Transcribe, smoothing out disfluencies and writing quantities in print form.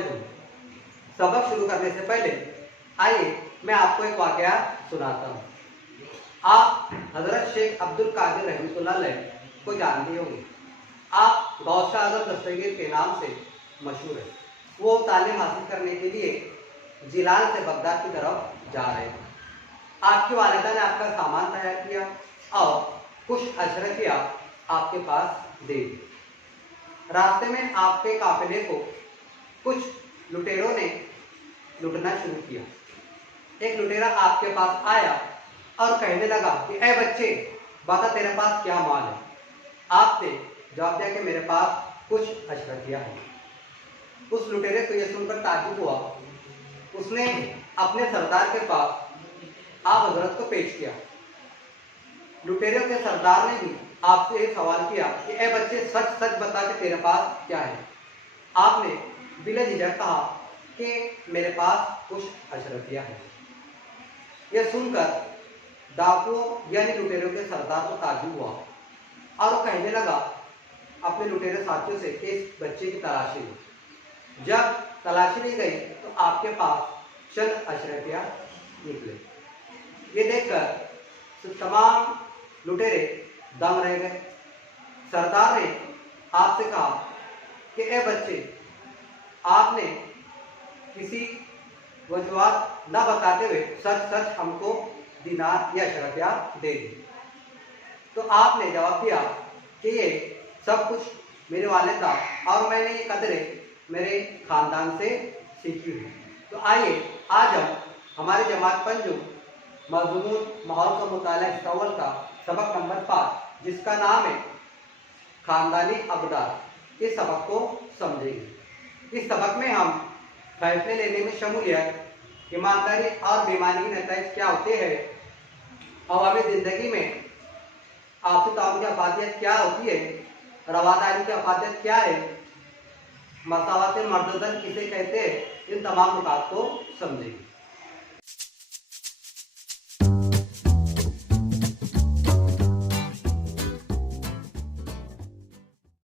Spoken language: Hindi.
अस्सलामुअलैकुम। सबक शुरू करने से पहले आइए मैं आपको एक वाकया सुनाता हूँ। आप हजरत शेख अब्दुल कादिर रहमतुल्लाह अलैह को जानते होंगे। आप गौसा आजम दस्तगीर के नाम से मशहूर है। वो तालीम हासिल करने के लिए जिलान से बगदाद की तरफ जा रहे थे। आपकी वालिदा ने आपका सामान तैयार किया और कुछ अशरफिया आपके पास दे दी। रास्ते में आपके काफिले को कुछ लुटेरों ने लूटना शुरू किया। एक लुटेरा आपके पास आया और कहने लगा कि ए बच्चे, बता तेरे पास क्या माल है। आपने जवाब दिया कि मेरे पास कुछ अशरफिया है। उस लुटेरे को यह सुनकर ताज्जुब हुआ। उसने अपने सरदार के पास आप हजरत को पेश किया। लुटेरों के सरदार ने भी आपसे एक सवाल किया कि ए बच्चे, सच सच बता के तेरे पास क्या है। आपने बिला झिझक कहा कि मेरे पास कुछ अशरफिया है। यह सुनकर डाकुओं यानी लुटेरों के सरदार को ताज्जुब हुआ और वो कहने लगा अपने लुटेरे साथियों से कि इस बच्चे की तलाशी लो। जब तलाशी ली गई तो आपके पास चंद अशरफिया निकले। ये देखकर तमाम लुटेरे दंग रह गए। सरदार ने आपसे कहा कि ए बच्चे, आपने किसी वजूहत न बताते हुए सच सच हमको दिनार या अशरफिया दे दी। तो आपने जवाब दिया कि ये सब कुछ मेरे वालिदा और मैंने ये कदरें मेरे खानदान से सीखी हुई। तो आइए आज हम हमारी जमात पंजुम मज़मून माहौल का मुताला अव्वल का सबक नंबर 5, जिसका नाम है खानदानी अक़दार, इस सबक को समझेंगे। इस सबक में हम फैसले लेने में शमूलियत, ईमानदारी और बेईमानी के नतीजे क्या होते हैं, अवामी ज़िंदगी में आपसी ताउन की अफादियत क्या होती है, रवादारी की अफादियत क्या है, मसावत मर्द ज़न किसे कहते हैं, इन तमाम नुकात को समझेंगे।